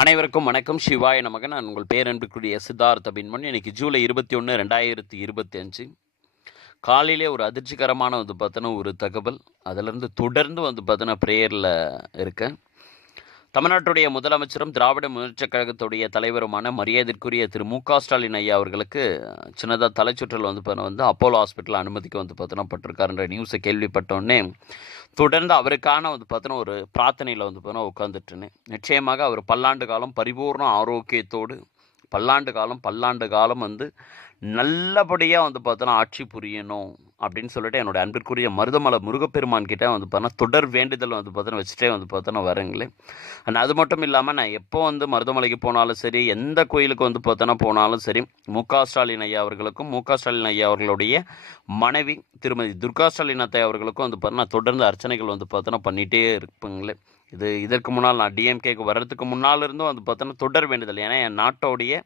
அனைவருக்கும் வணக்கம். சிவாய நமக. நான் உங்கள் பேரன்புக்குரிய சித்தார்த்த பின்மன். இன்னைக்கு ஜூலை 21, 2025 காலையிலே ஒரு அதிர்ச்சிகரமான பார்த்தோன்னா ஒரு தகவல். அதிலிருந்து தொடர்ந்து பார்த்தோன்னா ப்ரேயரில் இருக்கேன். தமிழ்நாட்டுடைய முதலமைச்சரும் திராவிட முன்னேற்றக் கழகத்துடைய தலைவருமான மரியாதைக்குரிய திரு மு.க. ஸ்டாலின் ஐயா அவர்களுக்கு சின்னதாக தலைச்சுற்றல் வந்து அப்போலோ ஹாஸ்பிட்டல் அனுமதிக்கு பார்த்தோன்னா பட்டிருக்காருன்ற நியூஸை கேள்விப்பட்டோடனே தொடர்ந்து அவருக்கான பார்த்தோன்னா ஒரு பிரார்த்தனையில் பார்த்தோன்னா உட்காந்துட்டுன்னு நிச்சயமாக அவர் பல்லாண்டு காலம் பரிபூர்ண ஆரோக்கியத்தோடு பல்லாண்டு காலம் நல்லபடியாக பார்த்தோன்னா ஆட்சி புரியணும் அப்படின்னு சொல்லிட்டு என்னோடய அன்பிற்குரிய மருதமலை முருகப்பெருமான் கிட்டே பார்த்தோன்னா தொடர் வேண்டுதல் பார்த்தோன்னா வச்சுட்டே பார்த்தோன்னா வரங்களே. அது மட்டும் இல்லாமல் நான் எப்போ மருதமலைக்கு போனாலும் சரி, எந்த கோயிலுக்கு பார்த்தோன்னா போனாலும் சரி, மு.க. ஸ்டாலின் ஐயா அவர்களுக்கும் மு.க. ஸ்டாலின் ஐயா அவர்களுடைய மனைவி திருமதி துர்கா ஸ்டாலின் அத்தை அவர்களுக்கும் பார்த்தோன்னா தொடர்ந்து அர்ச்சனைகள் பார்த்தோன்னா பண்ணிகிட்டே இருப்பங்களே. இதற்கு முன்னால் நான் டிஎம்கேக்கு வர்றதுக்கு முன்னால் இருந்தும் பார்த்தோன்னா தொடர் வேண்டுதல். ஏன்னா என் நாட்டோடைய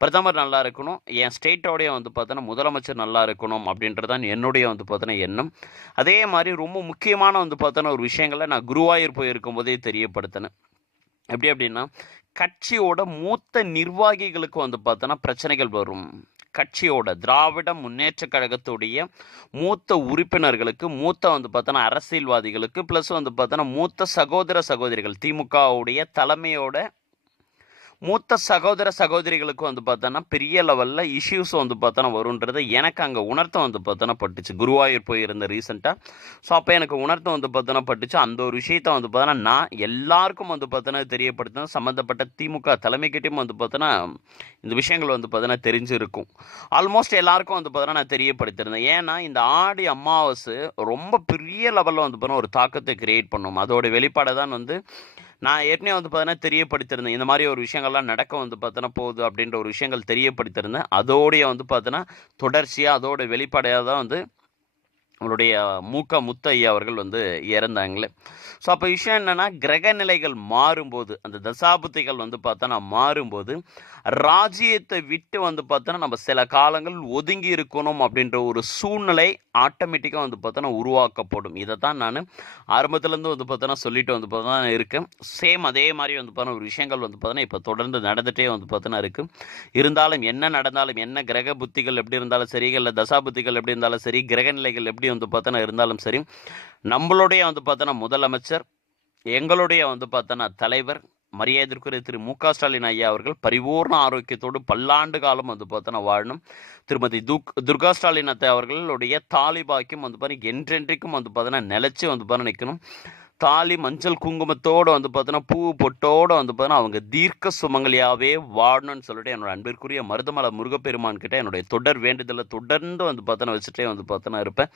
பிரதமர் நல்லா இருக்கணும், என் ஸ்டேட்டோடைய பார்த்தோன்னா முதலமைச்சர் நல்லா இருக்கணும் அப்படின்றதான் என்னுடைய பார்த்தோன்னா எண்ணம். அதே மாதிரி ரொம்ப முக்கியமான பார்த்தோன்னா ஒரு விஷயங்களை நான் குருவாயூர் போயிருக்கும் போதே தெரியப்படுத்தினேன். அப்படின்னா கட்சியோட மூத்த நிர்வாகிகளுக்கு பார்த்தோன்னா பிரச்சனைகள் வரும். கட்சியோட திராவிட முன்னேற்ற கழகத்துடைய மூத்த உறுப்பினர்களுக்கு, மூத்த பார்த்தோன்னா அரசியல்வாதிகளுக்கு, ப்ளஸ் பார்த்தோன்னா மூத்த சகோதரிகள், திமுகவுடைய தலைமையோட மூத்த சகோதரிகளுக்கு பார்த்தோன்னா பெரிய லெவலில் இஷ்யூஸ் பார்த்தோன்னா வருன்றதை எனக்கு அங்கே உணர்த்த பார்த்தோன்னா பட்டுச்சு. குருவாயூர் போயிருந்த ரீசெண்டாக. ஸோ அப்போ எனக்கு உணர்த்த பார்த்தோன்னா பட்டுச்சு. அந்த ஒரு விஷயத்தை பார்த்தோன்னா நான் எல்லாருக்கும் பார்த்தோன்னா தெரியப்படுத்தின சம்மந்தப்பட்ட திமுக தலைமைக்கிட்டையும் பார்த்தோன்னா இந்த விஷயங்கள் பார்த்தோன்னா தெரிஞ்சிருக்கும். ஆல்மோஸ்ட் எல்லாருக்கும் பார்த்தோன்னா நான் தெரியப்படுத்தியிருந்தேன். ஏன்னா இந்த ஆடி அமாவாசை ரொம்ப பெரிய லெவலில் பார்த்தோன்னா ஒரு தாக்கத்தை கிரியேட் பண்ணும். அதோட வெளிப்பாடை தான் நான் ஏற்கனவே பார்த்தோன்னா தெரியப்படுத்தியிருந்தேன். இந்த மாதிரி ஒரு விஷயங்கள்லாம் நடக்க பார்த்தோன்னா போகுது அப்படின்ற ஒரு விஷயங்கள் தெரியப்படுத்தியிருந்தேன். அதோடைய பார்த்தோன்னா தொடர்ச்சியாக அதோட வெளிப்பாடையாக தான் அவங்களுடைய மூக்க முத்தையா அவர்கள் இறந்தாங்களே. ஸோ அப்போ விஷயம் என்னென்னா, கிரக நிலைகள் மாறும்போது, அந்த தசாபுத்திகள் பார்த்தோன்னா மாறும்போது, ராஜ்யத்தை விட்டு பார்த்தோன்னா நம்ம சில காலங்கள் ஒதுங்கி இருக்கணும் அப்படின்ற ஒரு சூழ்நிலை ஆட்டோமேட்டிக்காக பார்த்தோன்னா உருவாக்கப்படும். இதை தான் நான் ஆரம்பத்துலேருந்து பார்த்தோன்னா சொல்லிட்டு பார்த்தோன்னா இருக்கேன். சேம் அதே மாதிரி பார்த்தோன்னா ஒரு விஷயங்கள் பார்த்தோன்னா இப்போ தொடர்ந்து நடந்துகிட்டே பார்த்தோன்னா இருக்குது. இருந்தாலும் என்ன நடந்தாலும், என்ன கிரக புத்திகள் எப்படி இருந்தாலும் சரி, இல்லை தசாபுத்திகள் எப்படி இருந்தாலும் சரி, கிரக நிலைகள் எப்படி பார்த்தோன்னா இருந்தாலும் சரி, நம்மளுடைய பார்த்தோன்னா முதலமைச்சர், எங்களுடைய பார்த்தோன்னா தலைவர் மரியாதைக்குரிய திரு மு.க. ஸ்டாலின் ஐயா அவர்கள் பரிபூர்ண ஆரோக்கியத்தோடு பல்லாண்டு காலம் பார்த்தோன்னா வாழணும். திருமதி துர்கா ஸ்டாலின் அத்தை அவர்களுடைய தாலி பாக்கியம் என்றென்றைக்கும் பார்த்தோன்னா நிலச்சி பார்த்தோன்னா நிற்கணும். தாலி மஞ்சள் குங்குமத்தோடு பார்த்தோன்னா பூ பொட்டோடு பார்த்தோன்னா அவங்க தீர்க்க சுமங்கலியாகவே வாழணும்னு சொல்லிட்டு என்னோட அன்பிற்குரிய மருதமலை முருகப்பெருமான் கிட்ட என்னுடைய தொடர் வேண்டுதலை தொடர்ந்து பார்த்தோன்னா வச்சுட்டே பார்த்தோன்னா இருப்பேன்.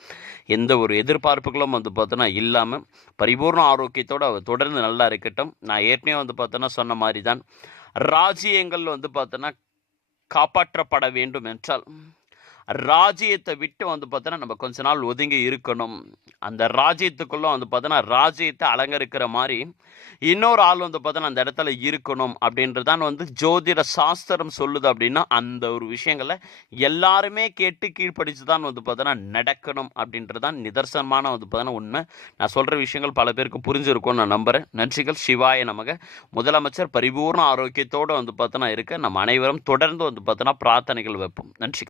எந்த ஒரு எதிர்பார்ப்புகளும் பார்த்தோன்னா இல்லாமல் பரிபூர்ண ஆரோக்கியத்தோடு அவர் தொடர்ந்து நல்லா இருக்கட்டும். நான் ஏற்கனவே பார்த்தோன்னா சொன்ன மாதிரி தான் ராஜ்யங்கள் பார்த்தோன்னா காப்பாற்றப்பட வேண்டும் என்றால் ராஜ்யத்தை விட்டு பார்த்தோன்னா நம்ம கொஞ்ச நாள் ஒதுங்கி இருக்கணும். அந்த ராஜ்யத்துக்குள்ளே பார்த்தோன்னா ராஜ்யத்தை அலங்கரிக்கிற மாதிரி இன்னொரு ஆள் பார்த்தோன்னா அந்த இடத்துல இருக்கணும் அப்படின்றதான் ஜோதிட சாஸ்திரம் சொல்லுது. அப்படின்னா அந்த ஒரு விஷயங்களை எல்லாருமே கேட்டு கீழ்ப்படிச்சு தான் பார்த்தோன்னா நடக்கணும் அப்படின்றதான் நிதர்சனமான பார்த்தோன்னா உண்மை. நான் சொல்கிற விஷயங்கள் பல பேருக்கு புரிஞ்சிருக்கும்னு நான் நம்புகிறேன். நன்றிகள். சிவாய நமக. முதலமைச்சர் பரிபூர்ண ஆரோக்கியத்தோடு பார்த்தோன்னா இருக்க நம்ம அனைவரும் தொடர்ந்து பார்த்தோன்னா பிரார்த்தனைகள் வைப்போம். நன்றி.